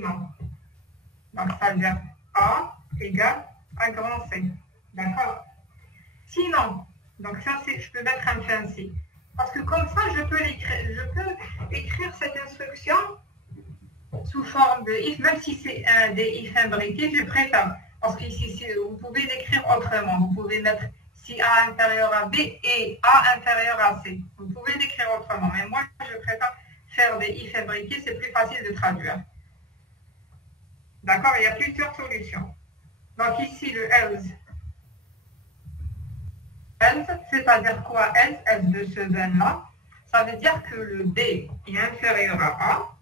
minimum. Donc, ça veut dire A égale A grand C. D'accord? Sinon, donc ça, je peux mettre un fancy. Parce que comme ça, je peux écrire cette instruction sous forme de if, même si c'est des if imbriqués, je préfère. Parce que ici, vous pouvez l'écrire autrement. Vous pouvez mettre si A inférieur à B et A inférieur à C. Vous pouvez l'écrire autrement. Mais moi, je préfère faire des if imbriqués, c'est plus facile de traduire. D'accord? Il y a plusieurs solutions. Donc ici, le else. Else, c'est-à-dire quoi else? Else de ce then-là, ça veut dire que le B est inférieur à A.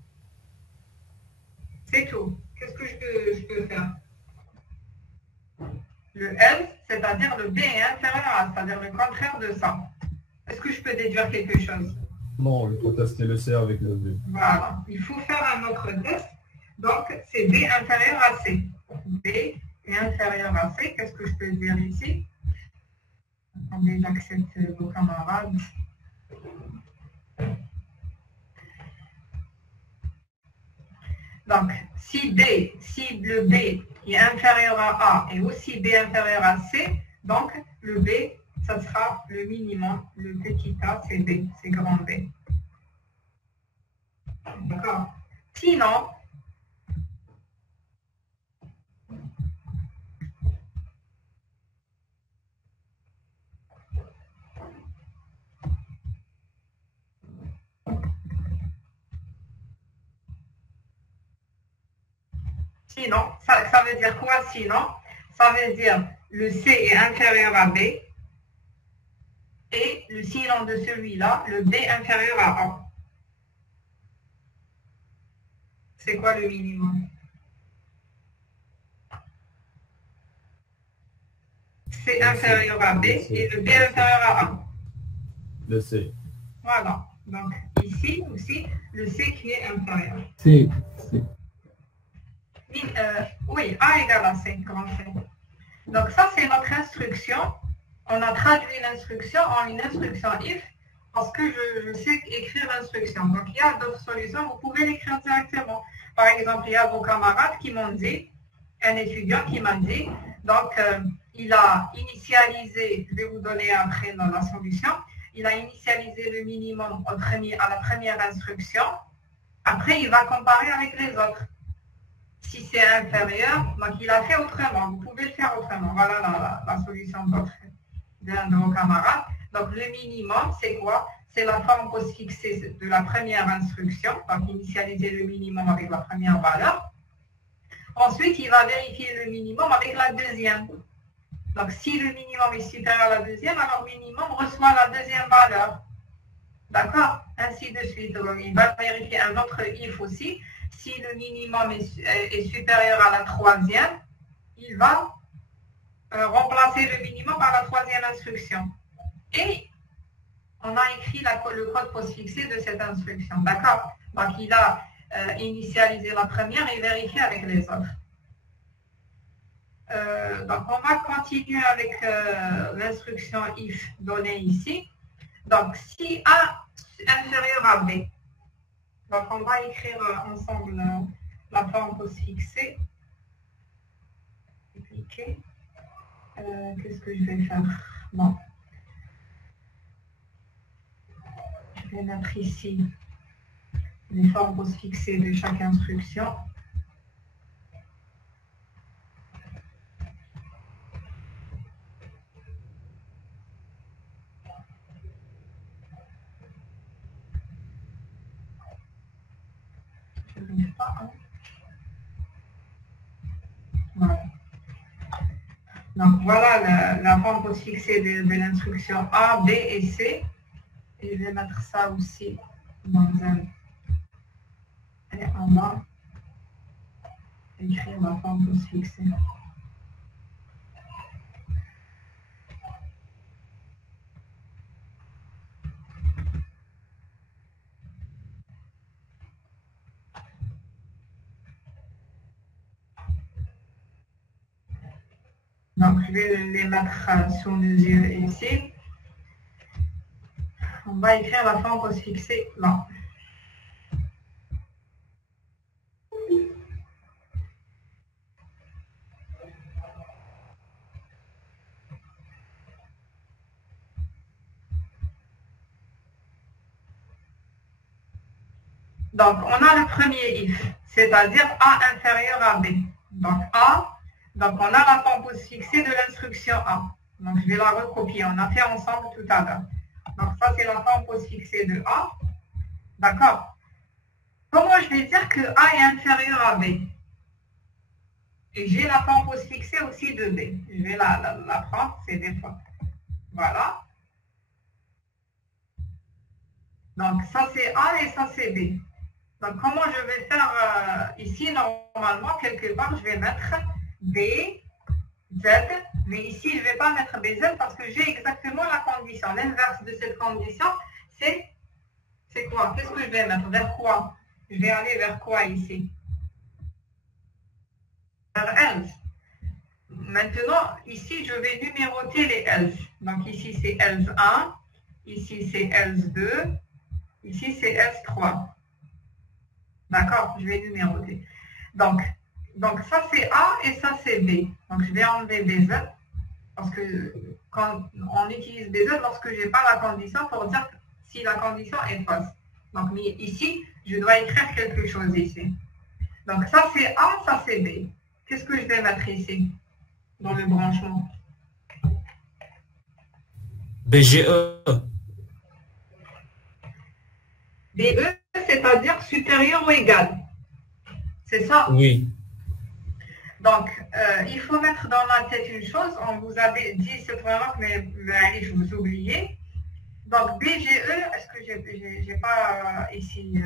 C'est tout. Qu'est-ce que je peux faire? Le else, c'est-à-dire le B est inférieur à A, c'est-à-dire le contraire de ça. Est-ce que je peux déduire quelque chose? Non, il faut tester le C avec le B. Voilà. Il faut faire un autre test. Donc, c'est B inférieur à C. B est inférieur à C. Qu'est-ce que je peux dire ici? Attendez, j'accepte vos camarades. Donc, si le B est inférieur à A et aussi B inférieur à C, donc le B, ça sera le minimum, le petit a, c'est B, c'est grand B. D'accord? Sinon, ça veut dire quoi sinon? Ça veut dire le C est inférieur à B et le sinon de celui-là, le B inférieur à A. C'est quoi le minimum? C inférieur à B et le B inférieur à A. Le C. Voilà. Donc ici aussi, le C qui est inférieur. C. Oui, A égale à 5, grand C. Donc ça, c'est notre instruction. On a traduit l'instruction en une instruction if parce que je sais écrire l'instruction. Donc il y a d'autres solutions, vous pouvez l'écrire directement. Par exemple, il y a vos camarades qui m'ont dit, un étudiant qui m'a dit, donc il a initialisé, je vais vous donner après dans la solution, il a initialisé le minimum à la première instruction. Après, il va comparer avec les autres. Si c'est inférieur, donc il a fait autrement. Vous pouvez le faire autrement. Voilà la solution d'un de vos camarades. Donc le minimum, c'est quoi? C'est la forme postfixée de la première instruction. Donc initialiser le minimum avec la première valeur. Ensuite, il va vérifier le minimum avec la deuxième. Donc si le minimum est supérieur à la deuxième, alors le minimum reçoit la deuxième valeur. D'accord? Ainsi de suite. Donc, il va vérifier un autre if aussi. Si le minimum est supérieur à la troisième, il va remplacer le minimum par la troisième instruction. Et on a écrit le code postfixé de cette instruction. D'accord? Donc, il a initialisé la première et vérifié avec les autres. Donc, on va continuer avec l'instruction if donnée ici. Donc, si A inférieur à B. Donc, on va écrire ensemble la forme postfixée. Cliquer. Qu'est-ce que je vais faire? Bon. Je vais mettre ici les formes postfixées de chaque instruction. Je n'arrive pas, hein? Voilà. Donc voilà la forme postfixée de l'instruction A, B et C. Et je vais mettre ça aussi dans un... Et en bas, écrire la forme postfixée. Donc, je vais les mettre sous nos yeux ici. On va écrire la forme postfixée là. Donc, on a le premier if, c'est-à-dire A inférieur à B. Donc, A, donc on a la forme pause fixée de l'instruction A. Donc, je vais la recopier. On a fait ensemble tout à l'heure. Donc, ça, c'est la forme pause fixée de A. D'accord? Comment je vais dire que A est inférieur à B? Et j'ai la forme pause fixée aussi de B. Je vais la prendre, c'est des fois. Voilà. Donc, ça, c'est A et ça, c'est B. Donc, comment je vais faire ici, normalement, quelque part, je vais mettre B, Z, mais ici, je ne vais pas mettre BZ parce que j'ai exactement la condition. L'inverse de cette condition, c'est quoi? Qu'est-ce que je vais mettre? Vers quoi? Je vais aller vers quoi ici? Vers else. Maintenant, ici, je vais numéroter les else. Donc, ici, c'est else 1, ici, c'est else 2, ici, c'est else 3. D'accord? Je vais numéroter. Donc ça, c'est A et ça, c'est B. Donc, je vais enlever BZ parce que quand on utilise BZ lorsque je n'ai pas la condition pour dire si la condition est fausse. Donc, mais ici, je dois écrire quelque chose ici. Donc, ça, c'est A, ça, c'est B. Qu'est-ce que je vais mettre ici dans le branchement? BGE. BE, c'est-à-dire supérieur ou égal. C'est ça? Oui. Donc, il faut mettre dans la tête une chose. On vous avait dit cette remarque, mais allez, je vous oubliais. Donc, BGE, est-ce que je n'ai pas ici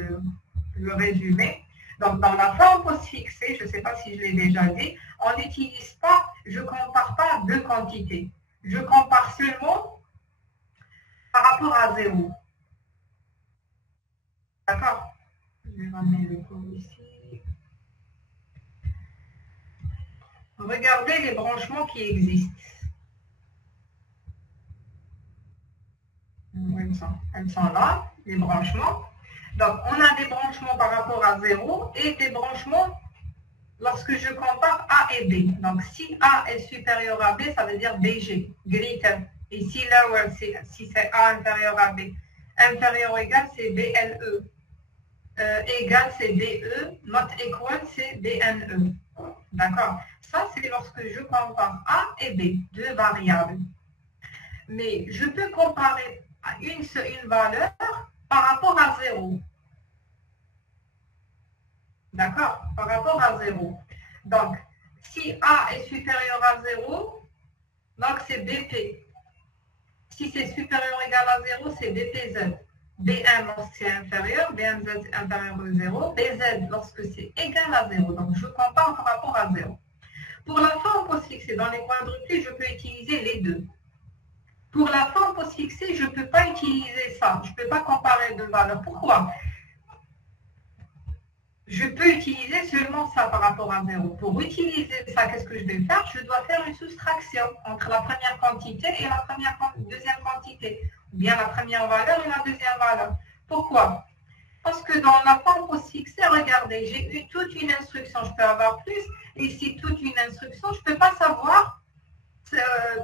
le résumé? Donc, dans la forme postfixée, je ne sais pas si je l'ai déjà dit, on n'utilise pas, je ne compare pas deux quantités. Je compare seulement par rapport à 0. D'accord? Je vais ramener le cours ici. Regardez les branchements qui existent. Elles sont là, les branchements. Donc, on a des branchements par rapport à 0 et des branchements lorsque je compare A et B. Donc, si A est supérieur à B, ça veut dire BG, greater. Et si lower, si c'est A inférieur à B, inférieur ou égal, c'est BLE. Égal, c'est BE. Not equal, c'est BNE. D'accord? Ça, c'est lorsque je compare A et B, deux variables. Mais je peux comparer une valeur par rapport à 0. D'accord? Par rapport à 0. Donc, si A est supérieur à 0, donc c'est BP. Si c'est supérieur ou égal à 0, c'est BPZ. B1 lorsque c'est inférieur, BMZ inférieur à 0, BZ lorsque c'est égal à 0. Donc, je compare par rapport à 0. Pour la forme postfixée, dans les quadruplés, je peux utiliser les deux. Pour la forme postfixée, je ne peux pas utiliser ça. Je ne peux pas comparer deux valeurs. Pourquoi? Je peux utiliser seulement ça par rapport à 0. Pour utiliser ça, qu'est-ce que je vais faire? Je dois faire une soustraction entre la première quantité et la deuxième quantité. Ou bien la première valeur et la deuxième valeur. Pourquoi? Parce que dans la forme postfixée, regardez, j'ai eu toute une instruction. Je peux avoir plus. Et ici, toute une instruction, je ne peux pas savoir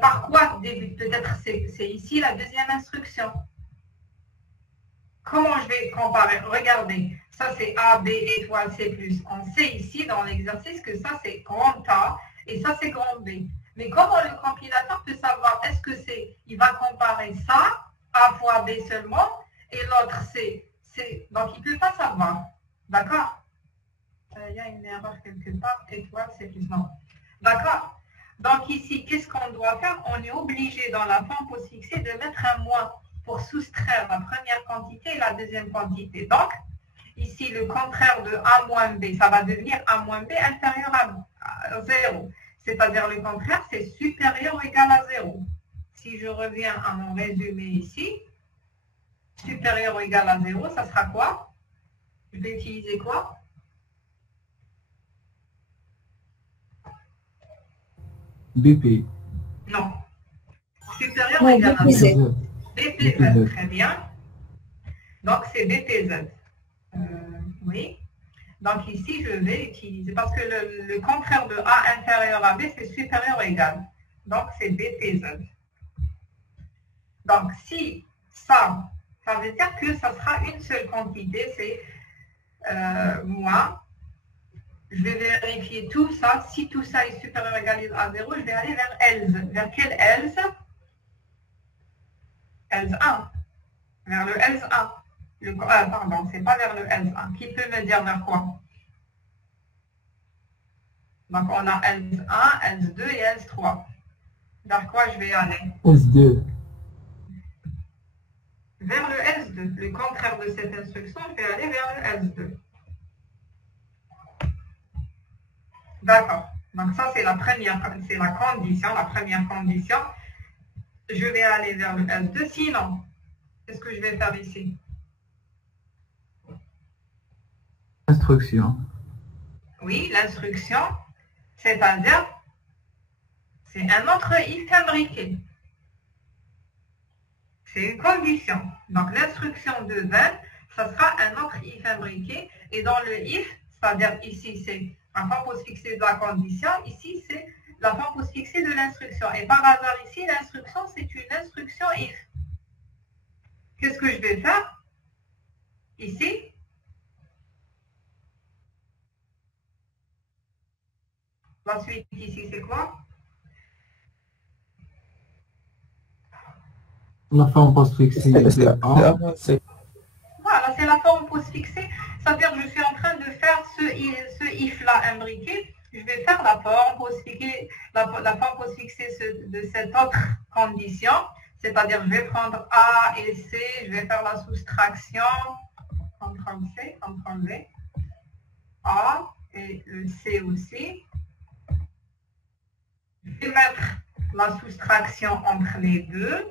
par quoi débute. Peut-être c'est ici la deuxième instruction. Comment je vais comparer? Regardez, ça c'est A, B, étoile, C+. On sait ici dans l'exercice que ça c'est grand A et ça c'est grand B. Mais comment le compilateur peut savoir? Est-ce que il va comparer ça, A fois B seulement, et l'autre c'est... Donc il ne peut pas savoir. D'accord? Il y a une erreur quelque part, étoile, C+. Non. D'accord? Donc ici, qu'est-ce qu'on doit faire? On est obligé dans la forme postfixée de mettre un moins pour soustraire la première quantité et la deuxième quantité. Donc, ici, le contraire de A moins B, ça va devenir A moins B inférieur à 0. C'est-à-dire le contraire, c'est supérieur ou égal à 0. Si je reviens à mon résumé ici, supérieur ou égal à 0, ça sera quoi? Je vais utiliser quoi? BP. Non. Supérieur ou égal à 0. BPZ, très bien. Donc, c'est BPZ. Oui. Donc, ici, je vais utiliser, parce que le contraire de A inférieur à B, c'est supérieur ou égal. Donc, c'est BPZ. Donc, si ça veut dire que ça sera une seule quantité, c'est moins, je vais vérifier tout ça. Si tout ça est supérieur ou égal à 0, je vais aller vers else. Vers quel else? Else 1. Vers le else 1. Pardon, c'est pas vers le else 1. Qui peut me dire vers quoi? Donc, on a else 1, else 2 et else 3. Vers quoi je vais aller? S2. Vers le else 2. Le contraire de cette instruction, je vais aller vers le else 2. D'accord. Donc, ça, c'est la première condition. Je vais aller vers le else 2. Sinon, qu'est-ce que je vais faire ici? Instruction. Oui, l'instruction, c'est-à-dire, c'est un autre if imbriqué. C'est une condition. Donc, l'instruction de then, ça sera un autre if imbriqué. Et dans le if, c'est-à-dire ici, c'est la forme postfixée de la condition. Ici, c'est la forme postfixée de l'instruction. Et par hasard, ici, l'instruction, c'est une instruction if. Qu'est-ce que je vais faire? Ici, la suite ici, c'est quoi? La forme postfixée de A. Voilà, c'est la forme postfixée. C'est-à-dire que je suis en train de faire ce if-là imbriqué. Je vais faire la forme postfixée, de cette autre condition. C'est-à-dire, je vais prendre A et C, je vais faire la soustraction. CTRL-C, CTRL-V. A et le C aussi. Je vais mettre la soustraction entre les deux.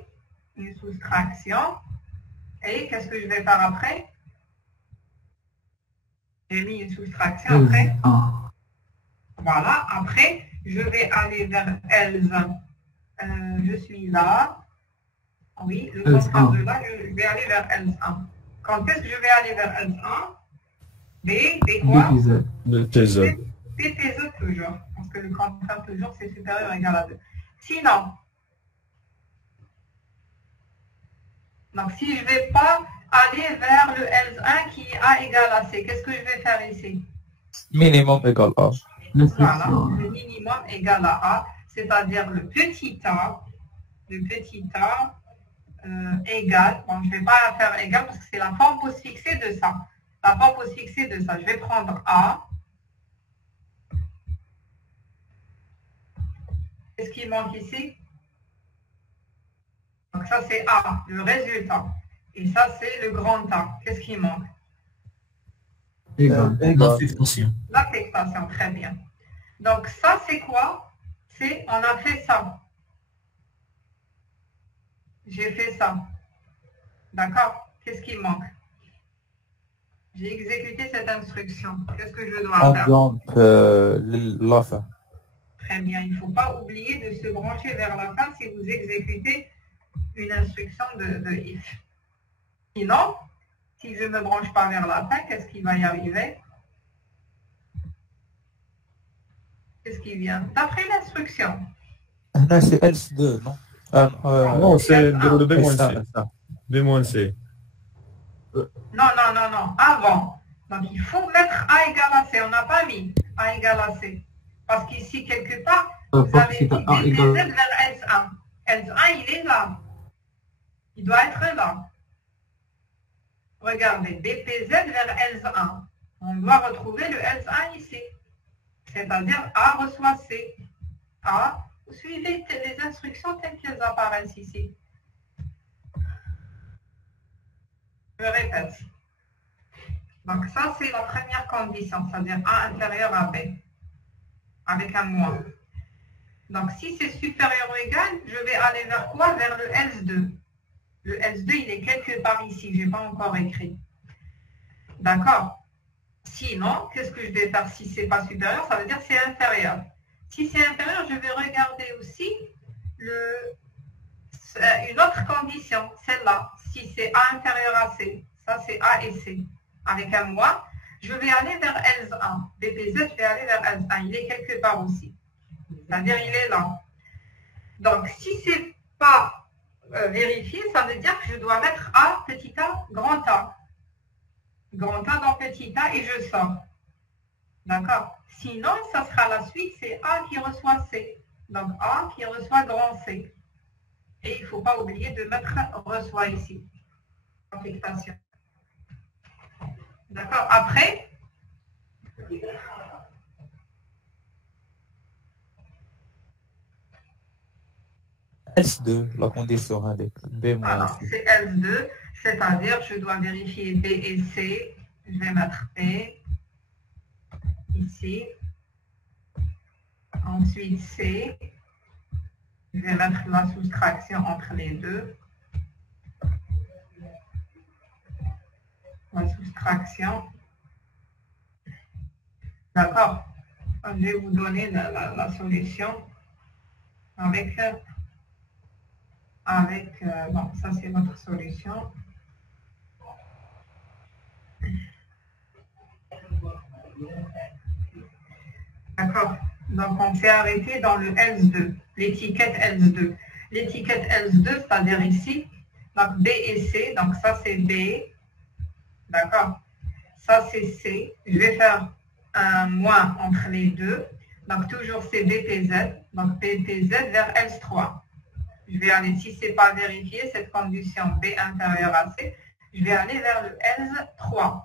Une soustraction. Et qu'est-ce que je vais faire après? J'ai mis une soustraction après. Voilà, après, je vais aller vers else. Je suis là. Oui, le contraire de là, je vais aller vers else 1. Quand est-ce que je vais aller vers else 1? B quoi? BPZ. BPZ toujours. Parce que le contraire toujours, c'est supérieur ou égal à 2. Sinon, donc si je ne vais pas aller vers le else 1 qui est A égale à C, qu'est-ce que je vais faire ici? Minimum égale A. Voilà, le minimum égale à A, c'est-à-dire le petit a égale, bon je ne vais pas faire égal parce que c'est la forme postfixée de ça. La forme postfixée de ça, je vais prendre A. Qu'est-ce qui manque ici? Donc ça c'est A, le résultat. Et ça c'est le grand A. Qu'est-ce qui manque? L'affectation. L'affectation, très bien. Donc ça c'est quoi? C'est, on a fait ça. J'ai fait ça. D'accord? Qu'est-ce qui manque? J'ai exécuté cette instruction. Qu'est-ce que je dois faire? Donc, la fin. Très bien. Il ne faut pas oublier de se brancher vers la fin si vous exécutez une instruction de if. Sinon, si je ne me branche pas vers la fin, qu'est-ce qui va y arriver? Qu'est-ce qui vient? D'après l'instruction. Là, c'est else 2, non? Non, c'est le B-C. B-C. Non. Avant. Donc, il faut mettre A égale à C. On n'a pas mis A égale à C. Parce qu'ici, quelque part, vous avez dit BPZ vers else 1. Else 1, il est là. Il doit être là. Regardez, BPZ vers else 1. On doit retrouver le else 1 ici. C'est-à-dire A reçoit C. A, vous suivez les instructions telles qu'elles apparaissent ici. Je répète. Donc ça, c'est la première condition, c'est-à-dire A inférieur à B, avec un moins. Donc si c'est supérieur ou égal, je vais aller vers quoi? Vers le else 2. Le else 2, il est quelque part ici, je n'ai pas encore écrit. D'accord? Sinon, qu'est-ce que je vais faire si ce n'est pas supérieur? Ça veut dire que c'est inférieur. Si c'est inférieur, je vais regarder aussi une autre condition, celle-là. Si c'est A inférieur à C, ça c'est A et C. Avec un moins, je vais aller vers else 1. BPZ, je vais aller vers else 1. Il est quelque part aussi. C'est-à-dire, il est là. Donc, si ce n'est pas vérifié, ça veut dire que je dois mettre A, petit a, grand A. grand A dans petit a et je sors. D'accord? Sinon, ça sera la suite, c'est A qui reçoit C. Donc A qui reçoit grand C. Et il ne faut pas oublier de mettre reçoit ici. Affectation. D'accord? Après, S2, la condition avec B moins alors, C. c'est S2, c'est-à-dire je dois vérifier B et C. Je vais mettre B ici. Ensuite C. Je vais mettre la soustraction entre les deux. La soustraction. D'accord. Je vais vous donner la solution avec bon, ça c'est votre solution. D'accord. Donc on s'est arrêté dans le S2, l'étiquette S2. L'étiquette S2, c'est-à-dire ici, donc B et C, donc ça c'est B, d'accord. Ça c'est C. Je vais faire un moins entre les deux. Donc toujours c'est BPZ, donc BPZ vers S3. Je vais aller, si ce n'est pas vérifié, cette condition B inférieure à C, je vais aller vers le S3.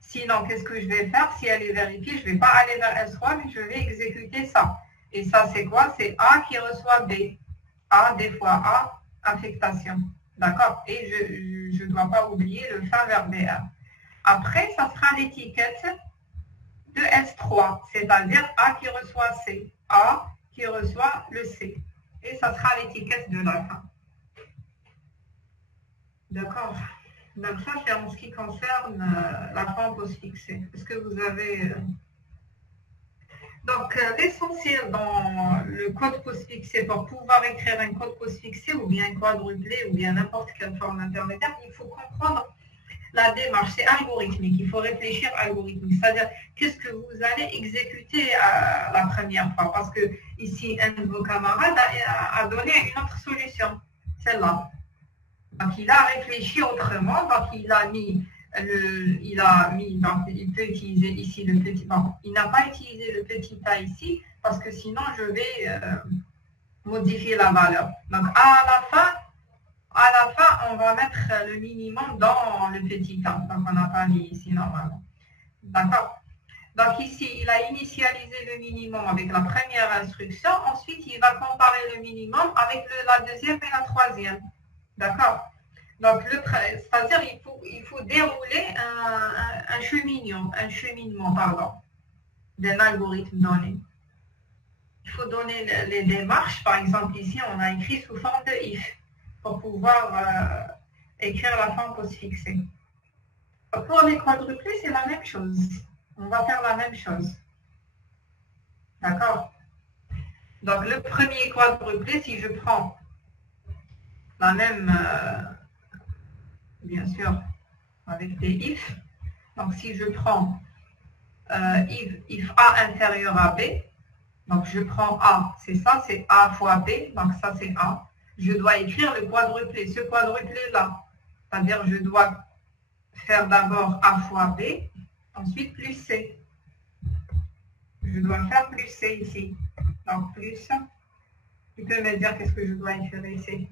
Sinon, qu'est-ce que je vais faire? Si elle est vérifiée, je ne vais pas aller vers S3, mais je vais exécuter ça. Et ça, c'est quoi? C'est A qui reçoit B. A, des fois A, affectation. D'accord? Et je ne dois pas oublier le fin vers BR. Après, ça sera l'étiquette de S3, c'est-à-dire A qui reçoit C. A qui reçoit le C. Et ça sera l'étiquette de la fin. D'accord? Donc ça, c'est en ce qui concerne la forme postfixée. Est-ce que vous avez... Donc, l'essentiel dans le code postfixé, pour pouvoir écrire un code postfixé ou bien quadruplé ou bien n'importe quelle forme intermédiaire, il faut comprendre la démarche. C'est algorithmique. Il faut réfléchir algorithmique. C'est-à-dire, qu'est-ce que vous allez exécuter la première fois? Parce que ici, un de vos camarades a donné une autre solution. Celle-là. Donc, il a réfléchi autrement, donc il peut utiliser ici le petit, bon, il n'a pas utilisé le petit a ici, parce que sinon je vais modifier la valeur. Donc, à la fin, on va mettre le minimum dans le petit a, donc on n'a pas mis ici normalement. D'accord? Donc ici, il a initialisé le minimum avec la première instruction, ensuite il va comparer le minimum avec la deuxième et la troisième. D'accord? Donc, c'est-à-dire il faut dérouler un cheminement d'un algorithme donné. Il faut donner les démarches. Par exemple, ici, on a écrit sous forme de if pour pouvoir écrire la forme postfixée. Pour les quadruplés, c'est la même chose. On va faire la même chose. D'accord? Donc, le premier quadruplé, si je prends la même, bien sûr, avec des if. Donc, si je prends if A inférieur à B, donc je prends A, c'est ça, c'est A fois B, donc ça c'est A. Je dois écrire le quadruplé, ce quadruplé-là. C'est-à-dire, je dois faire d'abord A fois B, ensuite plus C. Je dois faire plus C ici. Donc, plus. Tu peux me dire qu'est-ce que je dois écrire ici?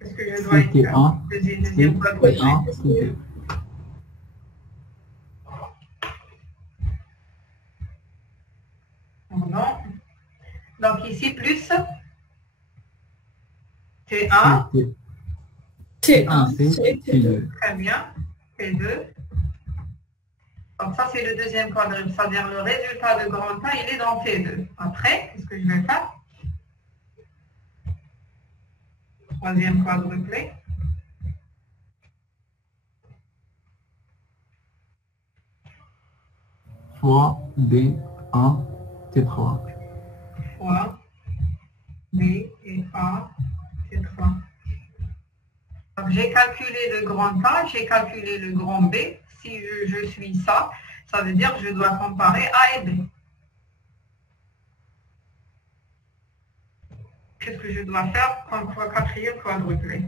Est-ce que je dois écrire deuxième quadruplé? Non. Donc ici, plus T1. T1, T2. Très bien. T2. Donc ça, c'est le deuxième quadruple. C'est-à-dire le résultat de grand A, il est dans T2. Après, qu'est-ce que je vais faire? Troisième quadruplé. Fois B1, T3. Fois B et A, T3. Donc j'ai calculé le grand A, j'ai calculé le grand B. Si je suis ça, ça veut dire que je dois comparer A et B. qu'est-ce que je dois faire comme quatrième quadruplé?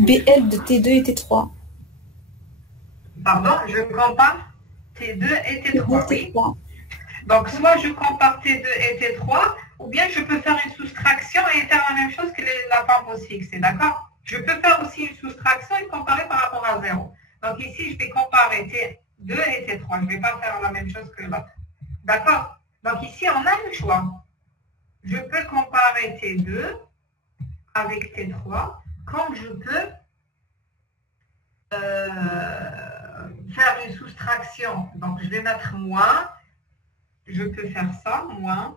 BL de T2 et T3. Pardon, je compare T2 et T3, oui. T3. Donc, soit je compare T2 et T3, ou bien je peux faire une soustraction et faire la même chose que la pente fixée, d'accord? Je peux faire aussi une soustraction et comparer par rapport à 0. Donc, ici, je vais comparer T2 et T3. Je ne vais pas faire la même chose que l'autre. D'accord? Donc, ici, on a le choix. Je peux comparer T2 avec T3, comme je peux faire une soustraction. Donc, je vais mettre moins. Je peux faire ça, moins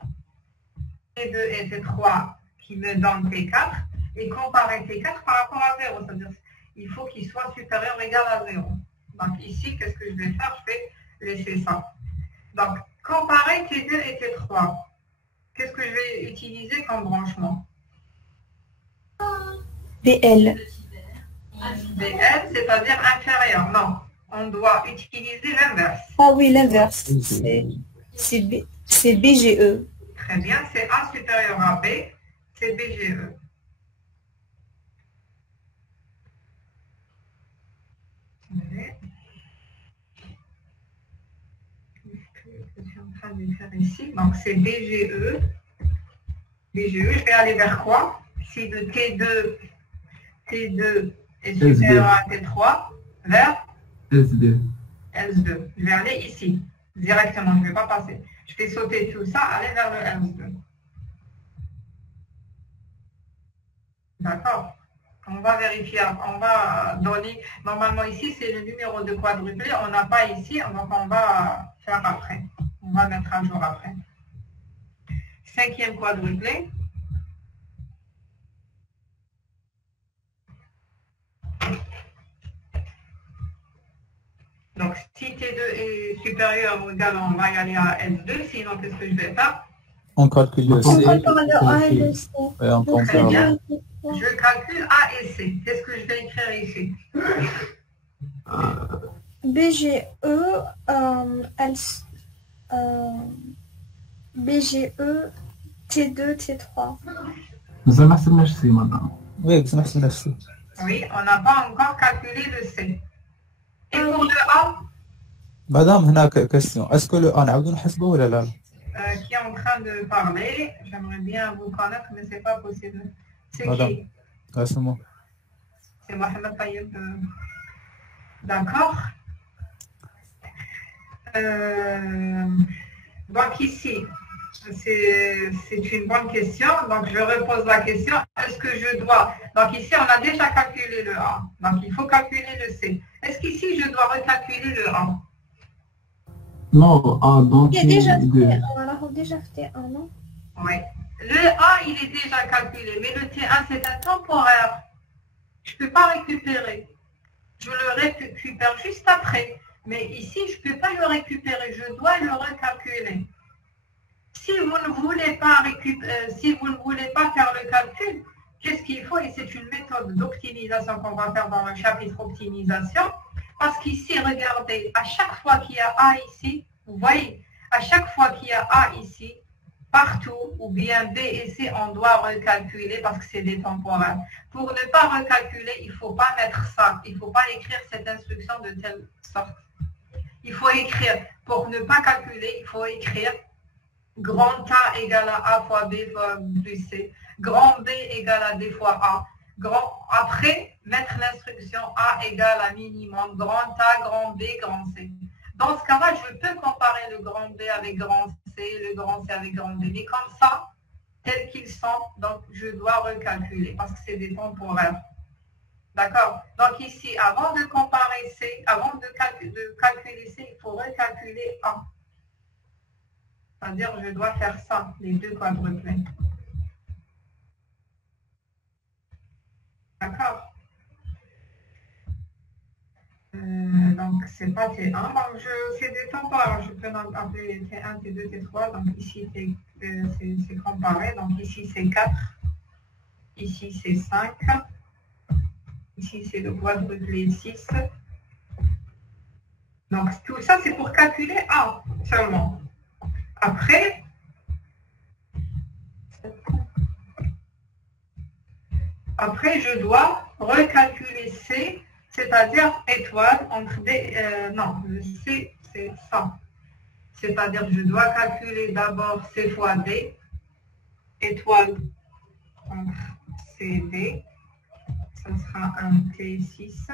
T2 et T3 qui me donne T4 et comparer T4 par rapport à 0. C'est-à-dire il faut qu'il soit supérieur ou égal à 0. Donc, ici, qu'est-ce que je vais faire? Je vais laisser ça. Donc, comparer T2 et T3. Qu'est-ce que je vais utiliser comme branchement? BL. BL, c'est-à-dire inférieur. Non, on doit utiliser l'inverse. Ah oui, l'inverse. C'est BGE. Très bien, c'est A supérieur à B, c'est BGE. Je suis en train de faire ici. Donc, c'est BGE. BGE, je vais aller vers quoi? Si de T2 est supérieur à T3, vers S2. S2. Je vais aller ici, directement, je ne vais pas passer. Je vais sauter tout ça, aller vers le S2. D'accord? On va vérifier, on va donner, normalement ici c'est le numéro de quadruplé, on n'a pas ici, donc on va faire après. On va mettre un jour après. Cinquième quadruplé. Donc, si T2 est supérieur ou égal, on va y aller à S2. Sinon, qu'est-ce que je vais faire? On calcule le C. On compare le A et le C. Et on Très compare. bien. Je calcule A et C. Qu'est-ce que je vais écrire ici? BGE, BGE, T2, T3. Ça marche, merci, madame. Oui, ça marche, merci. Oui, on n'a pas encore calculé le C. Et pour le A, Madame, هناك question. Est-ce que le A نعاودو نحسبه ولا لا؟ qui est en train de parler, j'aimerais bien vous connaître, mais c'est pas possible. C'est Madame. qui? C'est moi. C'est Mohamed Taïeb. D'accord. Donc ici, c'est une bonne question. Donc je repose la question. Est-ce que je dois... Donc ici, on a déjà calculé le A. Donc il faut calculer le C. Est-ce qu'ici, je dois recalculer le A? Non, A dans Il y a déjà T2. fait un, alors on a déjà fait un, non? Oui. Le A, il est déjà calculé, mais le T1, c'est un temporaire. Je ne peux pas récupérer. Je le récupère juste après. Mais ici, je ne peux pas le récupérer. Je dois le recalculer. Si vous ne voulez pas si vous ne voulez pas faire le calcul, qu'est-ce qu'il faut? Et c'est une méthode d'optimisation qu'on va faire dans le chapitre optimisation. Parce qu'ici, regardez, à chaque fois qu'il y a A ici, vous voyez, à chaque fois qu'il y a A ici, partout, ou bien B et C, on doit recalculer parce que c'est des temporaires. Pour ne pas recalculer, il ne faut pas mettre ça. Il ne faut pas écrire cette instruction de telle sorte. Il faut écrire, pour ne pas calculer, il faut écrire grand A égale à A fois B fois plus C. Grand B égale à D fois A. Après, mettre l'instruction A égale à minimum grand A, grand B, grand C. Dans ce cas-là, je peux comparer le grand B avec grand C, le grand C avec grand B. Mais comme ça, tels qu'ils sont, donc je dois recalculer parce que c'est des temporaires. D'accord? Donc ici, avant de comparer C, avant de calculer C, il faut recalculer A. C'est-à-dire, je dois faire ça, les deux quadruplés. D'accord. Donc, c'est pas T1. Donc, c'est des temporaires. Je peux appeler T1, T2, T3. Donc, ici, c'est comparé. Donc, ici, c'est 4. Ici, c'est 5. Ici, c'est le quadruplé 6. Donc, tout ça, c'est pour calculer A seulement. Après, je dois recalculer C, c'est-à-dire étoile entre des... non, le C, c'est ça. C'est-à-dire que je dois calculer d'abord C fois D, étoile entre C et D. Ça sera un T6.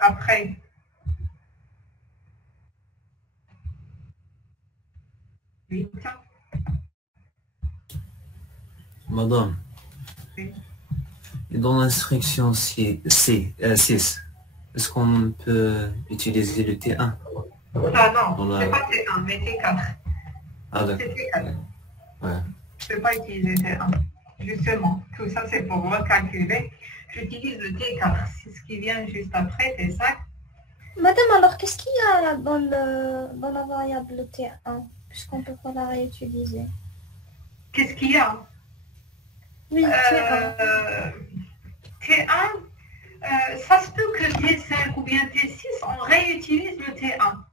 Après, Madame, oui. et dans l'instruction 6, est-ce qu'on peut utiliser le T1? Ah non, Dans la- c'est pas T1, mais T4. Ah d'accord. C'est T4. Ouais. Je ne peux pas utiliser T1. Justement, tout ça c'est pour recalculer. J'utilise le T4. C'est ce qui vient juste après, T5. Madame, alors qu'est-ce qu'il y a dans la variable T1, puisqu'on ne peut pas la réutiliser? Qu'est-ce qu'il y a? Oui, T1. T1, ça se peut que T5 ou bien T6, on réutilise le T1.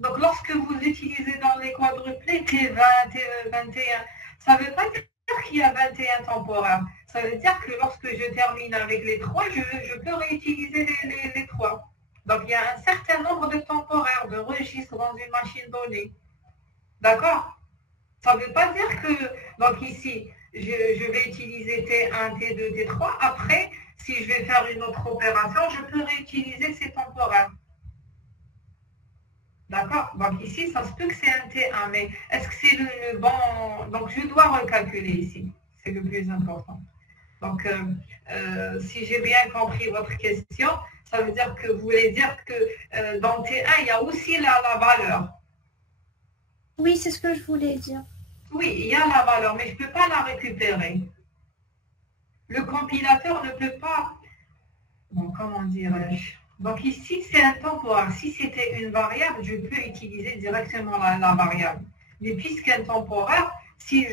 Donc lorsque vous utilisez dans les quadruplés T20, T21, ça ne veut pas dire qu'il y a 21 temporaires. Ça veut dire que lorsque je termine avec les 3, je peux réutiliser les 3. Donc il y a un certain nombre de temporaires, de registres dans une machine donnée. D'accord? Ça ne veut pas dire que, donc ici, je vais utiliser T1, T2, T3. Après, si je vais faire une autre opération, je peux réutiliser ces temporaires. D'accord? Donc ici, ça se peut que c'est un T1, mais est-ce que c'est le bon... Donc je dois recalculer ici. C'est le plus important. Donc, si j'ai bien compris votre question, ça veut dire que vous voulez dire que dans T1, il y a aussi la valeur. Oui, c'est ce que je voulais dire. Oui, il y a la valeur, mais je ne peux pas la récupérer. Le compilateur ne peut pas... Bon, comment dirais-je? Donc ici, c'est un temporaire. Si c'était une variable, je peux utiliser directement la variable. Mais puisqu'un temporaire, si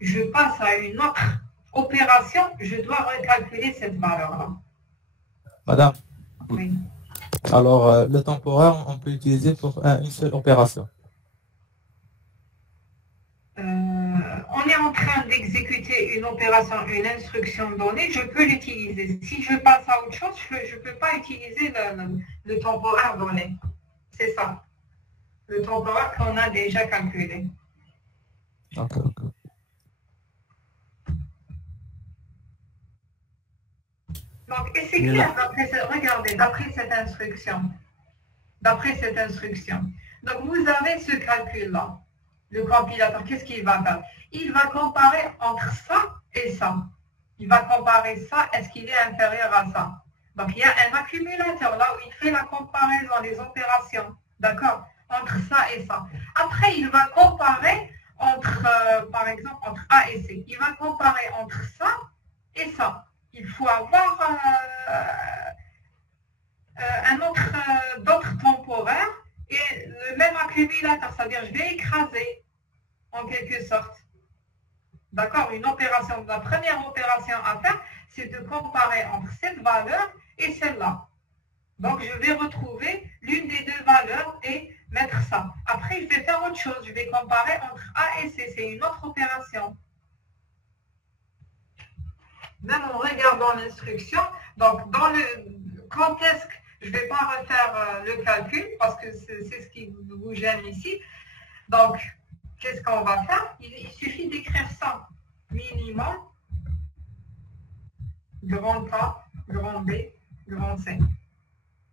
je passe à une autre opération, je dois recalculer cette valeur-là. Madame, Oui. alors le temporaire, on peut l'utiliser pour une seule opération. On est en train d'exécuter une opération, une instruction donnée, je peux l'utiliser. Si je passe à autre chose, je ne peux pas utiliser le temporaire donné. C'est ça. Le temporaire qu'on a déjà calculé. Ok. Donc, et c'est clair, regardez, d'après cette instruction. Donc, vous avez ce calcul-là. Le compilateur, qu'est-ce qu'il va faire? Il va comparer entre ça et ça. Il va comparer ça, est-ce qu'il est inférieur à ça? Donc, il y a un accumulateur là où il fait la comparaison, les opérations, d'accord? Entre ça et ça. Après, il va comparer entre, par exemple, entre A et C. Il va comparer entre ça et ça. Il faut avoir d'autres temporaires et le même accumulateur, c'est-à-dire je vais écraser en quelque sorte. D'accord? Une opération, la première opération à faire, c'est de comparer entre cette valeur et celle-là. Donc, je vais retrouver l'une des deux valeurs et mettre ça. Après, je vais faire autre chose. Je vais comparer entre A et C. C'est une autre opération. Même en regardant l'instruction, donc quand est-ce que je ne vais pas refaire le calcul parce que c'est ce qui vous gêne ici. Donc, qu'est-ce qu'on va faire? Il suffit d'écrire ça. Minimum, grand A, grand B, grand C.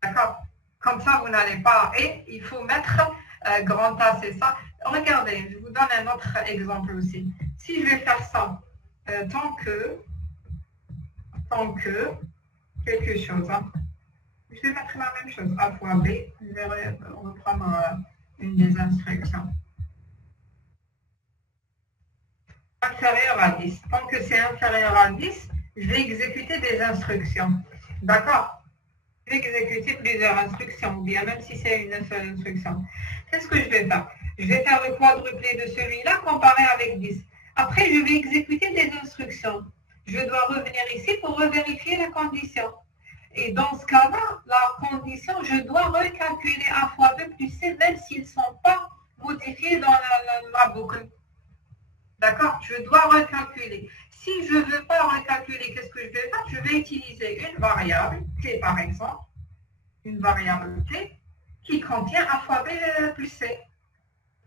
D'accord? Comme ça, vous n'allez pas... Et il faut mettre grand A, c'est ça. Regardez, je vous donne un autre exemple aussi. Si je vais faire ça, tant que quelque chose, hein. Je vais mettre la même chose, A fois B. Je vais reprendre une des instructions. Inférieur à 10. Tant que c'est inférieur à 10, je vais exécuter des instructions. D'accord? Je vais exécuter plusieurs instructions, ou bien même si c'est une seule instruction. Qu'est-ce que je vais faire? Je vais faire le quadruplé de celui-là comparé avec 10. Après, je vais exécuter des instructions. Je dois revenir ici pour revérifier la condition. Et dans ce cas-là, la condition, je dois recalculer A fois B plus C, même s'ils ne sont pas modifiés dans la boucle. D'accord? Je dois recalculer. Si je ne veux pas recalculer, qu'est-ce que je vais faire? Je vais utiliser une variable, T par exemple, une variable T, qui contient A fois B plus C.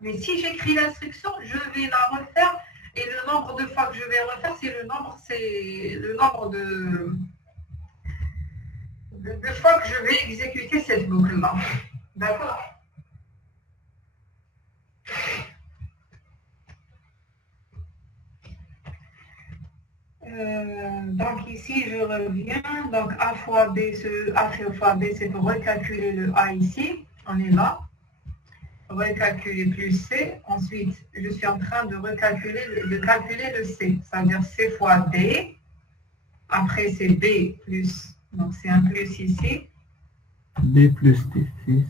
Mais si j'écris l'instruction, je vais la refaire, et le nombre de fois que je vais refaire, c'est le nombre de fois que je vais exécuter cette boucle-là. D'accord? Donc ici, je reviens. Donc A fois B, A fois B, c'est pour recalculer le A ici. On est là. Recalculer plus C. Ensuite, je suis en train de calculer le C. C'est-à-dire C fois D. Après, c'est B plus. Donc c'est un plus ici. B plus T6.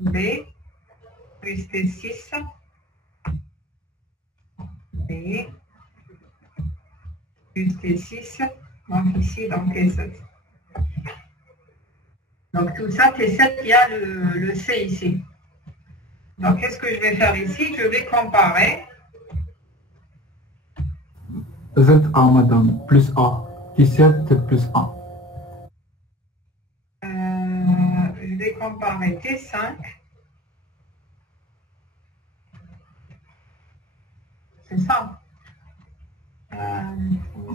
B plus T6. B plus T6. Donc ici, dans T7. Donc tout ça, T7, il y a le C ici. Donc qu'est-ce que je vais faire ici? Je vais comparer. ZA, madame, plus A. T7 plus A. Je vais comparer T5. C'est ça.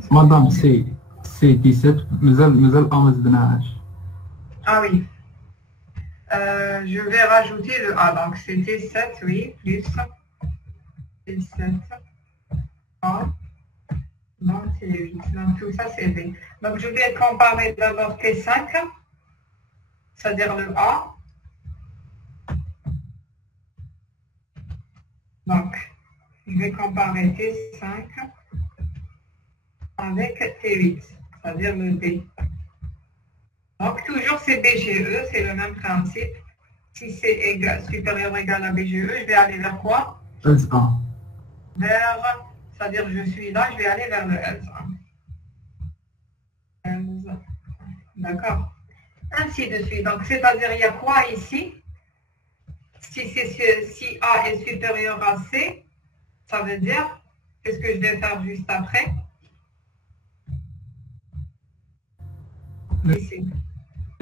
Madame, c'est T7, مازال A ما زدناهاش. Ah oui. Je vais rajouter le A. Donc c'est T7, oui, plus T7 A. Donc T8. Donc tout ça c'est B. Donc je vais comparer d'abord T5, c'est-à-dire le A. Donc je vais comparer T5 avec T8, c'est-à-dire le B. Donc toujours c'est BGE, c'est le même principe. Si c'est supérieur ou égal à BGE, je vais aller vers quoi? SA. C'est-à-dire je suis là, je vais aller vers le SA. D'accord? Ainsi de suite. Donc c'est-à-dire il y a quoi ici? Si A est supérieur à C, ça veut dire, qu'est-ce que je vais faire juste après? Ici.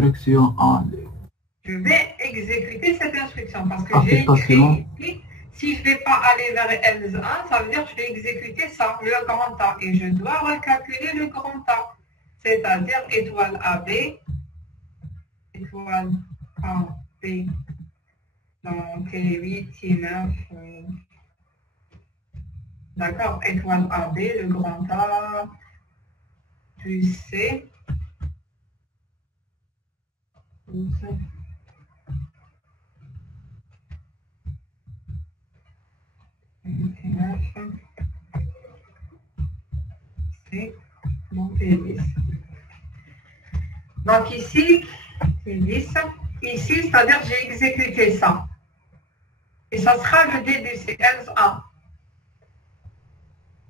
Instruction A. Je vais exécuter cette instruction parce que j'ai écrit ici, si je ne vais pas aller vers L1, ça veut dire que je vais exécuter ça, le grand A, et je dois recalculer le grand A, c'est-à-dire étoile AB, étoile AB, donc T8, T9, d'accord, étoile AB, le grand A, plus C, donc ici, c'est 10. Ici, c'est-à-dire j'ai exécuté ça. Et ça sera le début, c'est L1.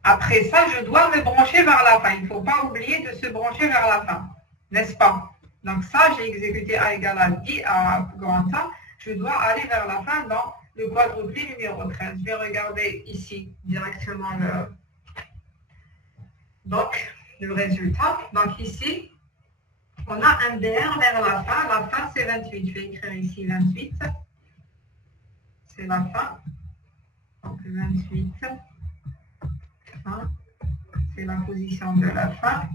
Après ça, je dois me brancher vers la fin. Il ne faut pas oublier de se brancher vers la fin, n'est-ce pas? Donc ça, j'ai exécuté A égale à 10 à grand A. Je dois aller vers la fin dans le quadruplé numéro 13. Je vais regarder ici directement le résultat. Donc ici, on a un DR vers la fin. La fin, c'est 28. Je vais écrire ici 28. C'est la fin. Donc 28. Fin. C'est la position de la fin.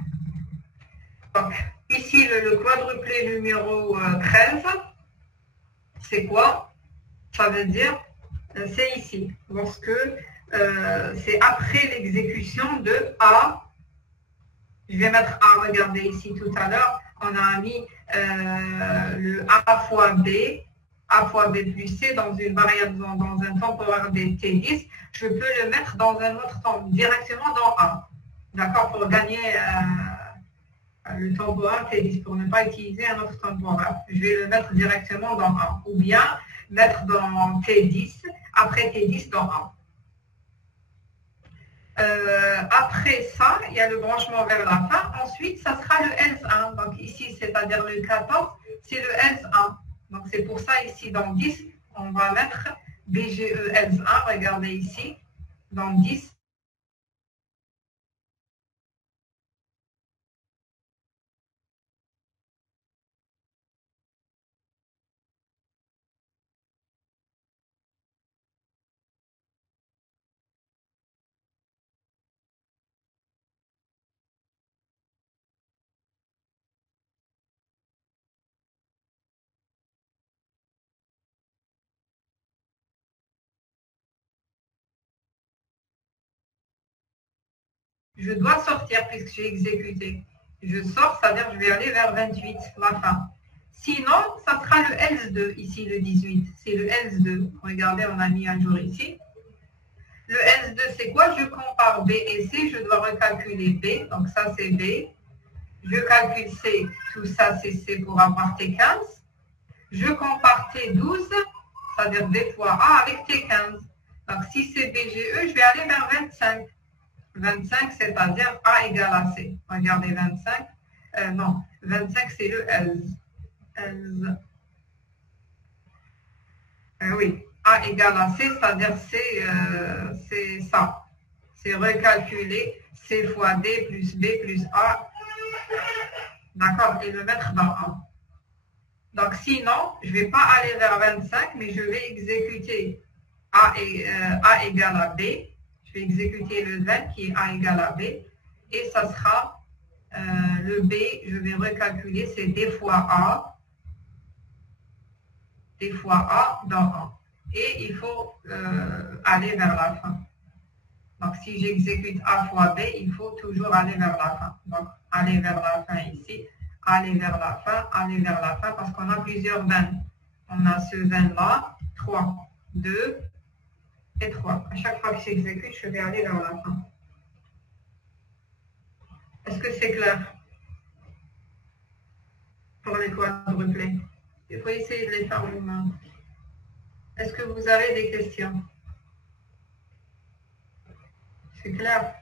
Donc, ici, le quadruplé numéro 13, c'est quoi? Ça veut dire, c'est ici, lorsque c'est après l'exécution de A. Je vais mettre A, regardez ici tout à l'heure, on a mis le A fois B plus C dans une variable, dans un temporaire de T10. Je peux le mettre dans un autre temps, directement dans A. D'accord? Pour gagner le temporaire T10, pour ne pas utiliser un autre temporaire. Je vais le mettre directement dans A. Ou bien mettre dans T10, après T10 dans A. Après ça, il y a le branchement vers la fin. Ensuite, ça sera le else 1. Donc ici, c'est-à-dire le 14, c'est le else 1. Donc c'est pour ça, ici, dans 10, on va mettre BGE else 1. Regardez ici, dans 10. Je dois sortir puisque j'ai exécuté. Je sors, c'est-à-dire que je vais aller vers 28, la fin. Sinon, ça sera le else 2, ici le 18. C'est le else 2. Regardez, on a mis un jour ici. Le else 2, c'est quoi? Je compare B et C, je dois recalculer B. Donc ça, c'est B. Je calcule C, tout ça, c'est C pour avoir T15. Je compare T12, c'est-à-dire B fois A avec T15. Donc si c'est BGE, je vais aller vers 25. 25, c'est-à-dire A égale à C. Regardez, 25. Non, 25, c'est le else. Oui, A égale à C, c'est-à-dire c'est ça. C'est recalculer C fois D plus B plus A. D'accord, et le mettre dans A. Donc sinon, je ne vais pas aller vers 25, mais je vais exécuter A égale à B. Je vais exécuter le 20 qui est A égale à B. Et ça sera le B, je vais recalculer, c'est D fois A. D fois A dans A. Et il faut aller vers la fin. Donc si j'exécute A fois B, il faut toujours aller vers la fin. Donc aller vers la fin ici, aller vers la fin, aller vers la fin, parce qu'on a plusieurs 20. On a ce 20-là, 3, 2 et 3. À chaque fois que j'exécute, je vais aller vers la fin. Est-ce que c'est clair pour les quadruplés? Il faut essayer de les faire vous-même. Est-ce que vous avez des questions? C'est clair?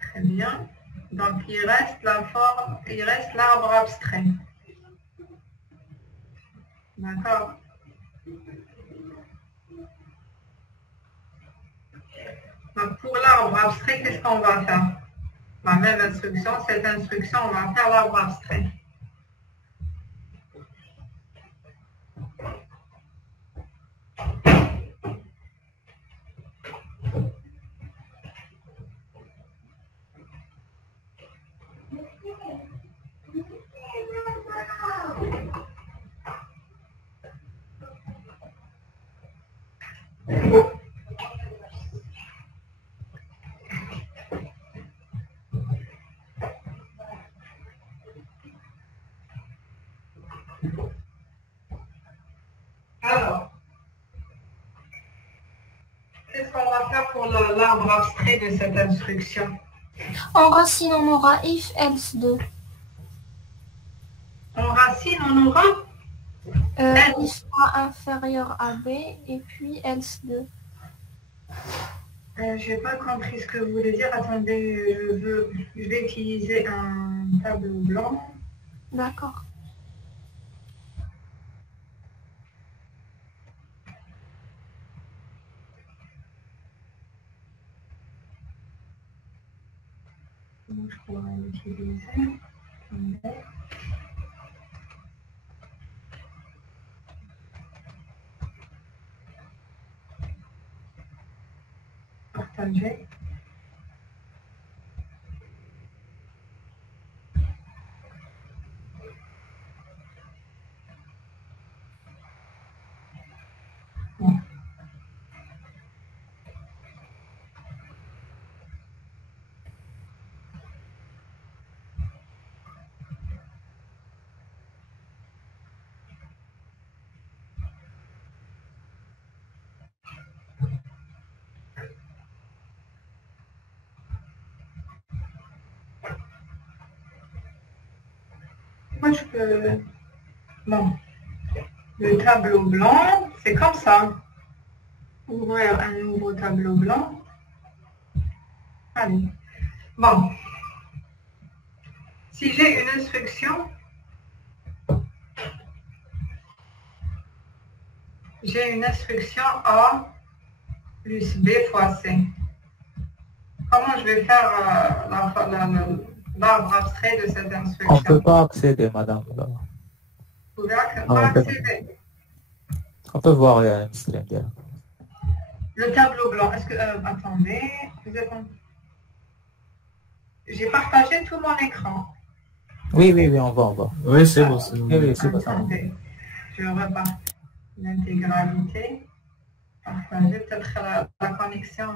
Très bien. Donc, il reste la forme, il reste l'arbre abstrait. D'accord? Donc, pour l'arbre abstrait, qu'est-ce qu'on va faire? La même instruction, cette instruction, on va faire l'arbre abstrait. Alors, qu'est-ce qu'on va faire pour l'arbre abstrait de cette instruction? En racine, on aura if, else 2. En racine, on aura If A inférieur à B et puis else 2. je n'ai pas compris ce que vous voulez dire. Attendez, je vais utiliser un tableau blanc. D'accord. Je pourrais l'utiliser. Partager. Bon. Moi, je peux... Bon. Le tableau blanc, c'est comme ça. Ouvrir un nouveau tableau blanc. Allez. Bon. Si j'ai une instruction, A plus B fois C. Comment je vais faire l'arbre abstrait de cette instruction? On ne peut pas accéder, madame. Vous pouvez pas accéder. On peut voir un stream. Le tableau blanc, est-ce que... attendez, vous êtes en... J'ai partagé tout mon écran. Oui, on va. Oui, c'est bon, c'est bon. Oui, c'est bon. Attendez, je repars l'intégralité. Partager peut-être la connexion.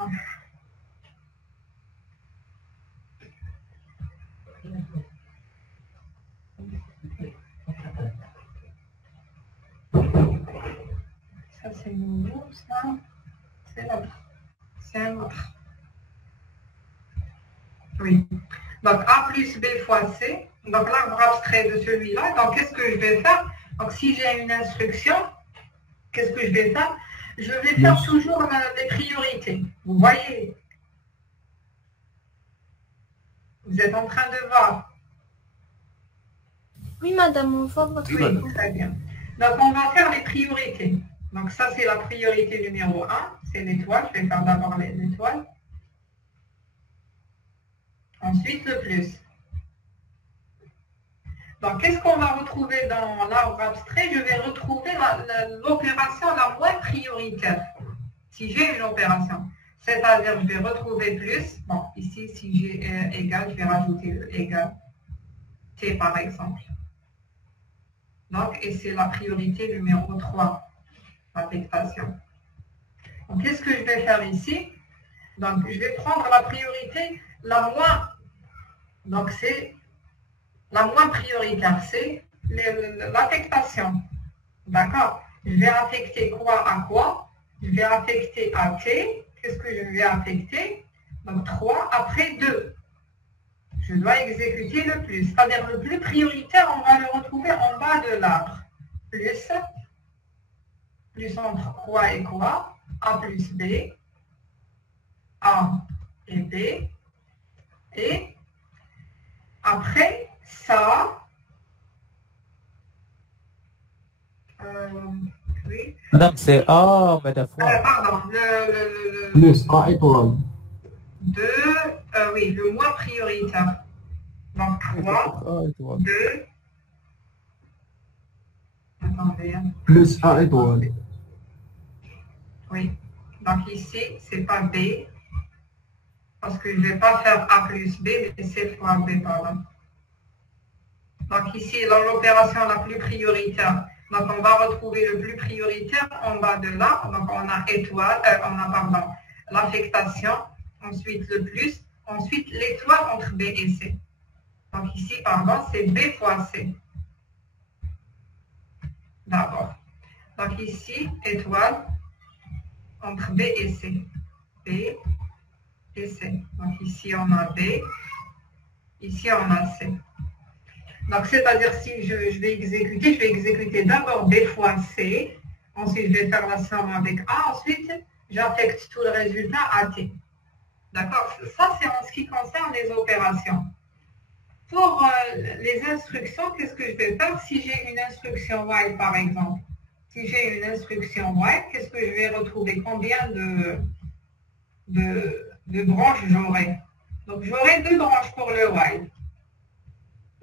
Ça c'est nouveau, ça. C'est l'autre. C'est un autre. Oui. Donc A plus B fois C. Donc l'arbre abstrait de celui-là. Donc qu'est-ce que je vais faire? Donc si j'ai une instruction, qu'est-ce que je vais faire? Je vais faire toujours les priorités. Vous voyez? Vous êtes en train de voir? Oui, madame, on voit votre écran. Oui, très bien. Donc on va faire les priorités. Donc ça c'est la priorité numéro 1, c'est l'étoile. Je vais faire d'abord l'étoile. Ensuite le plus. Donc qu'est-ce qu'on va retrouver dans l'arbre abstrait? Je vais retrouver l'opération la moins prioritaire. Si j'ai une opération. C'est-à-dire je vais retrouver plus. Bon, ici si j'ai égal, je vais rajouter le égal. T par exemple. Donc, et c'est la priorité numéro 3, l'affectation. Donc, qu'est-ce que je vais faire ici? Donc, je vais prendre la priorité la moins, donc c'est la moins prioritaire, c'est l'affectation. D'accord? Je vais affecter quoi à quoi? Je vais affecter à T. Qu'est-ce que je vais affecter? Donc, 3 après 2. Je dois exécuter le plus. C'est-à-dire le plus prioritaire, on va le retrouver en bas de l'arbre. Plus entre quoi et quoi? A plus B. A et B. Et après ça, oui. Madame, c'est A, madame. Pardon, Plus A étoile. Oui, le moins prioritaire. Donc 3, 2, attendez. Plus A étoile. Oui, donc ici, c'est pas B, parce que je ne vais pas faire A plus B, mais c'est fois B, pardon. Donc ici, dans l'opération la plus prioritaire, donc on va retrouver le plus prioritaire en bas de là. Donc on a étoile, l'affectation, ensuite le plus, ensuite l'étoile entre B et C. Donc ici, pardon, c'est B fois C. D'abord. Donc ici, étoile entre B et C. B et C. Donc ici, on a B. Ici, on a C. Donc, c'est-à-dire, si je vais exécuter d'abord B fois C. Ensuite, je vais faire la somme avec A. Ensuite, j'affecte tout le résultat à T. D'accord? Ça, c'est en ce qui concerne les opérations. Pour les instructions, qu'est-ce que je vais faire? Si j'ai une instruction while, par exemple, si j'ai une instruction while, qu'est-ce que je vais retrouver? Combien de branches j'aurai? Donc, j'aurai 2 branches pour le while.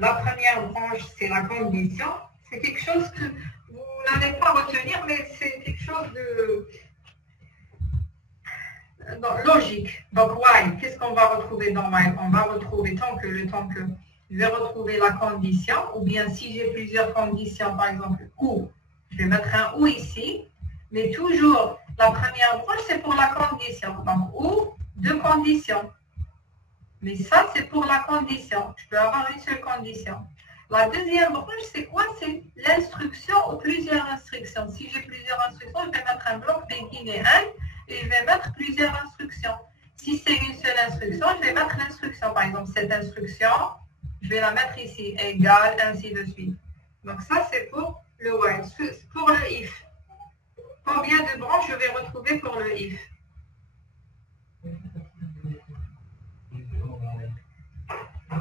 La première branche, c'est la condition. C'est quelque chose que vous n'allez pas retenir, mais c'est quelque chose de logique. Donc, while, qu'est-ce qu'on va retrouver dans while? On va retrouver le temps que je vais retrouver la condition, ou bien si j'ai plusieurs conditions, par exemple, ou, je vais mettre un ou ici, mais toujours, la première branche, c'est pour la condition. Donc, ou, 2 conditions. Mais ça, c'est pour la condition. Je peux avoir une seule condition. La deuxième branche, c'est quoi? C'est l'instruction ou plusieurs instructions. Si j'ai plusieurs instructions, je vais mettre un bloc beginner et je vais mettre plusieurs instructions. Si c'est une seule instruction, je vais mettre l'instruction. Par exemple, cette instruction, je vais la mettre ici, égale, ainsi de suite. Donc ça, c'est pour le while. Pour le if, combien de branches je vais retrouver pour le if?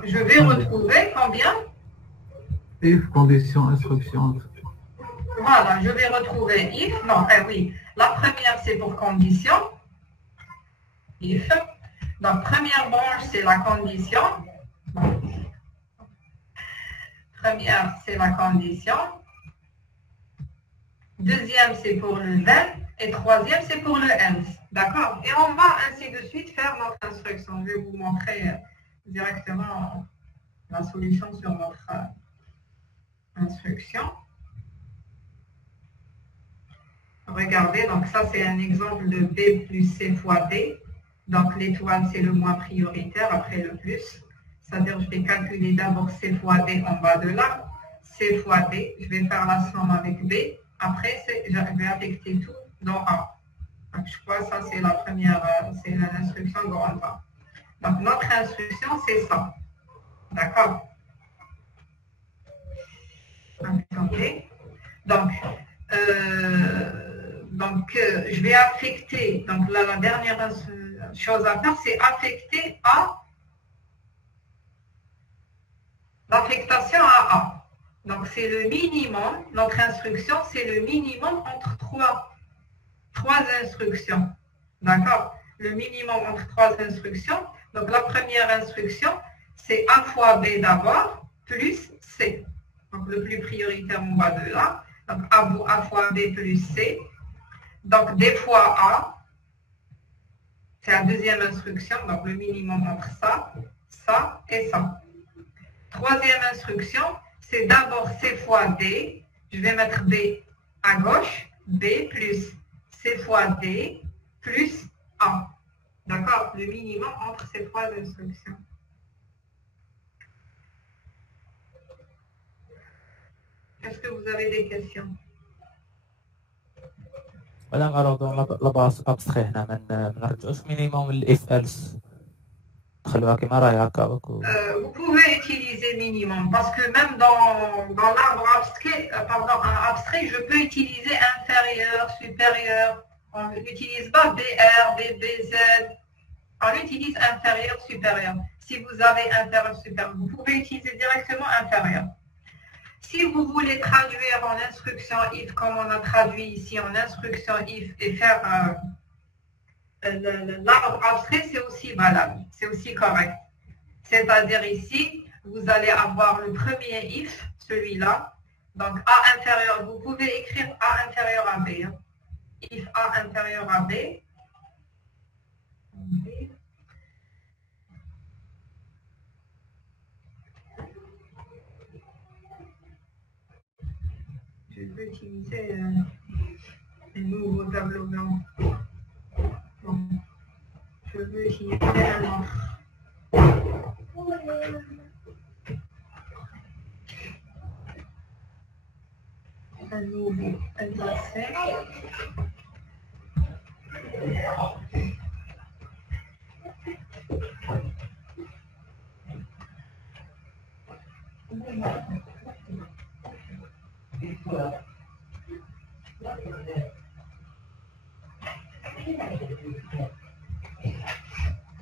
Je vais retrouver combien? If, condition, instruction. Voilà, je vais retrouver if. Non, oui. La première, c'est pour condition. If. Donc, première branche, c'est la condition. Première, c'est la condition. Deuxième, c'est pour le then. Et troisième, c'est pour le else. D'accord? Et on va ainsi de suite faire notre instruction. Je vais vous montrer directement la solution sur notre instruction. Regardez, donc ça c'est un exemple de B plus C fois D. Donc l'étoile c'est le moins prioritaire après le plus. C'est-à-dire je vais calculer d'abord C fois D en bas de là. C fois D, je vais faire la somme avec B. Après je vais affecter tout dans A. Donc je crois que ça c'est la première, c'est l'instruction grande A. Donc notre instruction c'est ça. D'accord? Attendez. Donc, je vais affecter, donc la dernière chose à faire, c'est affecter à l'affectation à A. Donc c'est le minimum, notre instruction, c'est le minimum entre trois instructions. D'accord? Le minimum entre trois instructions. Donc la première instruction, c'est A fois B d'abord, plus C. Donc le plus prioritaire en bas de là. Donc A fois B plus C. Donc D fois A, c'est la deuxième instruction, donc le minimum entre ça, ça et ça. Troisième instruction, c'est d'abord C fois D. Je vais mettre B à gauche, B plus C fois D plus A. D'accord? Le minimum entre ces trois instructions. Est-ce que vous avez des questions? Madame, alors dans la base abstrait هنا ما نرجعوش minimum if else نخلوها كما راهي هكا. Vous pouvez utiliser minimum parce que même dans l'arbre abstrait, abstrait, je peux utiliser inférieur, supérieur. On n'utilise pas BR, BZ. On utilise inférieur, supérieur. Si vous avez inférieur, supérieur, vous pouvez utiliser directement inférieur. Si vous voulez traduire en instruction if comme on a traduit ici en instruction if et faire l'arbre abstrait, c'est aussi valable, c'est aussi correct. C'est-à-dire ici, vous allez avoir le premier if, celui-là. Donc A inférieur, vous pouvez écrire A inférieur à B. Hein. If A inférieur à B. Je vais utiliser un nouveau tableau blanc. Bon. Je veux utiliser un autre. Un nouveau indexé.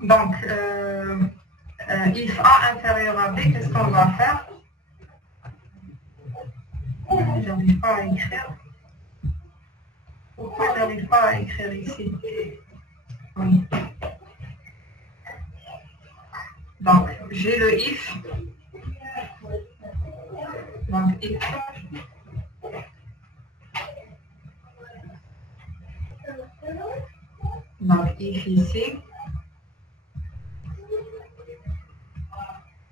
Donc, if A inférieur à B, qu'est-ce qu'on va faire? J'arrive pas à écrire. Pourquoi j'arrive pas à écrire ici? Oui. Donc, j'ai le if. Donc, if. Donc, if ici.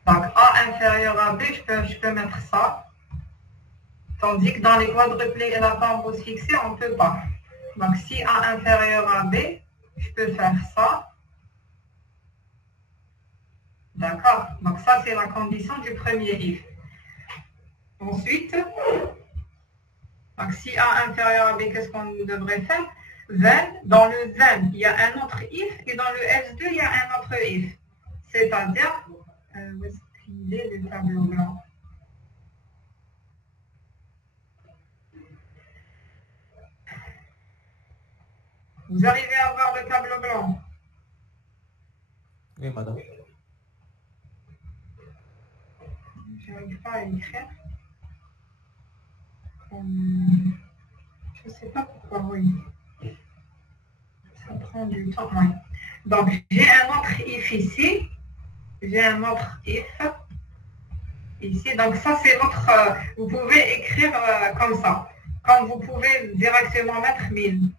Donc, A inférieur à B, je peux mettre ça. Tandis que dans les quadruplés et la pause fixée, on ne peut pas. Donc, si A inférieur à B, je peux faire ça. D'accord? Donc, ça, c'est la condition du premier if. Ensuite, donc, si A inférieur à B, qu'est-ce qu'on devrait faire? Then, dans le then, il y a un autre if, et dans le S2, il y a un autre if. C'est-à-dire, où est-ce qu'il est le tableau blanc? Vous arrivez à voir le tableau blanc? Oui, madame. Je n'arrive pas à écrire. Je ne sais pas pourquoi, oui. Ça prend du temps, oui. Donc, j'ai un autre if ici. J'ai un autre if ici. Donc, ça, c'est notre... vous pouvez écrire comme ça. Comme vous pouvez directement mettre 1000.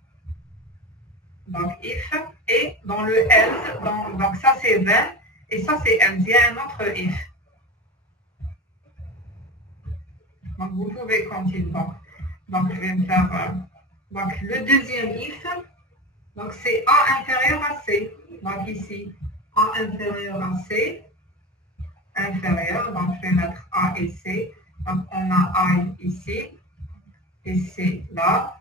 Donc, if. Et dans le else, donc ça, c'est 20. Et ça, c'est else. Il y a un autre if. Donc, vous pouvez continuer. Donc, je vais me faire... donc, le deuxième if, donc c'est A inférieur à C. Donc, ici, A inférieur à C. Inférieur. Donc, je vais mettre A et C. Donc, on a I ici. Et C là.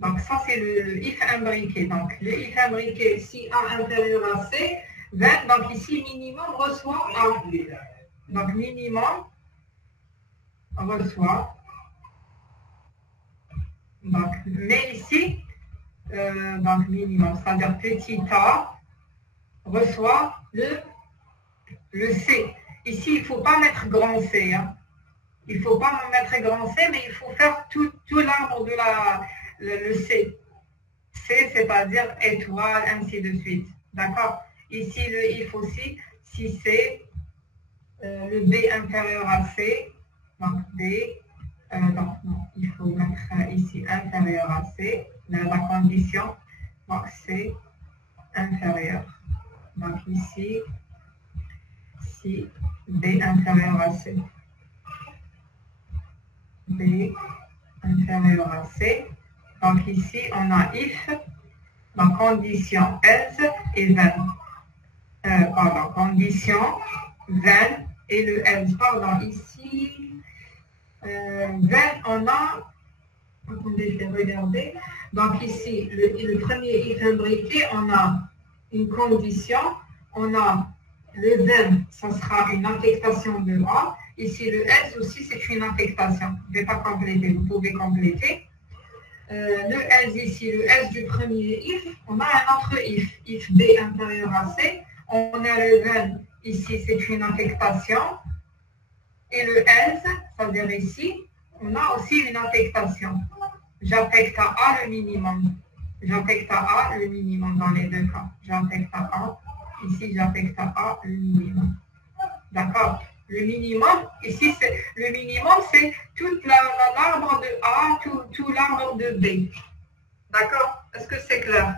Donc, ça, c'est le if imbriqué. Donc, le if imbriqué, si A inférieur à C, 20. Donc, ici, minimum reçoit A. Donc, minimum reçoit. Donc, mais ici, donc minimum, c'est-à-dire petit a reçoit le C. Ici, il ne faut pas mettre grand C. Hein. Il ne faut pas mettre grand C, mais il faut faire tout l'arbre de le C. C, c'est-à-dire étoile, ainsi de suite. D'accord? Ici, le if aussi, si c'est le B inférieur à C, donc B, non, il faut mettre ici inférieur à C, la condition, donc C inférieur. Donc ici, si B inférieur à C. B inférieur à C. Donc ici, on a if, donc condition else et 20. Pardon, condition 20 et le else. Pardon, ici, 20, on a, attendez, je vais regarder. Donc ici, le premier if imbriqué, on a une condition, on a le 20, ça sera une affectation de A. Ici, le else aussi, c'est une affectation. Je ne vais pas compléter, vous pouvez compléter. Le else ici, le else du premier if, on a un autre if B inférieur à C. On a le 20, ici, c'est une affectation. Et le else, c'est-à-dire ici, on a aussi une affectation. J'affecte à A le minimum. J'affecte à A le minimum dans les deux cas. J'affecte à A. Ici, j'affecte à A le minimum. D'accord? Le minimum, ici, le minimum, c'est toute l'arbre de A, tout l'arbre de B. D'accord? Est-ce que c'est clair?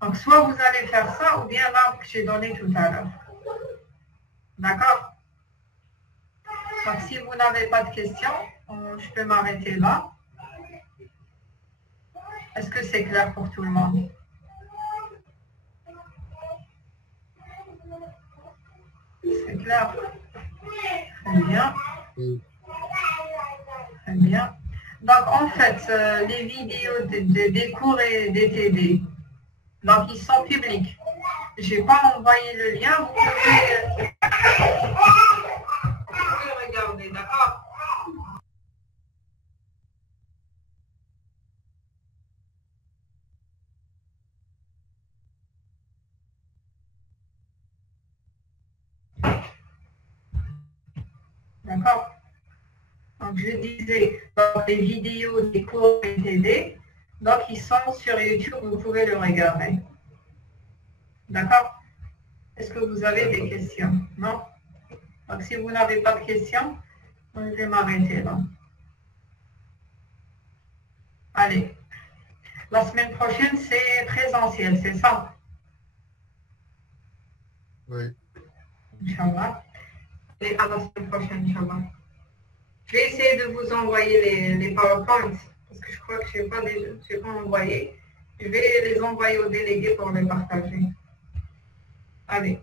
Donc, soit vous allez faire ça, ou bien l'arbre que j'ai donné tout à l'heure. D'accord? Donc, si vous n'avez pas de questions, je peux m'arrêter là. Est-ce que c'est clair pour tout le monde? C'est clair? Très bien. Très bien. Donc, en fait, les vidéos des cours et des TD, donc ils sont publics. Je n'ai pas envoyé le lien, vous pouvez regarder, d'accord? D'accord? Donc, je disais, dans les vidéos des cours TD, donc ils sont sur YouTube, vous pouvez le regarder. D'accord? Est-ce que vous avez des questions? Non? Donc, si vous n'avez pas de questions, je vais m'arrêter là. Allez. La semaine prochaine, c'est présentiel, c'est ça? Oui. Inch'Allah. Et à la semaine prochaine, Inch'Allah. Je vais essayer de vous envoyer les PowerPoints, parce que je crois que je n'ai pas envoyé. Je vais les envoyer aux délégués pour les partager. Allez.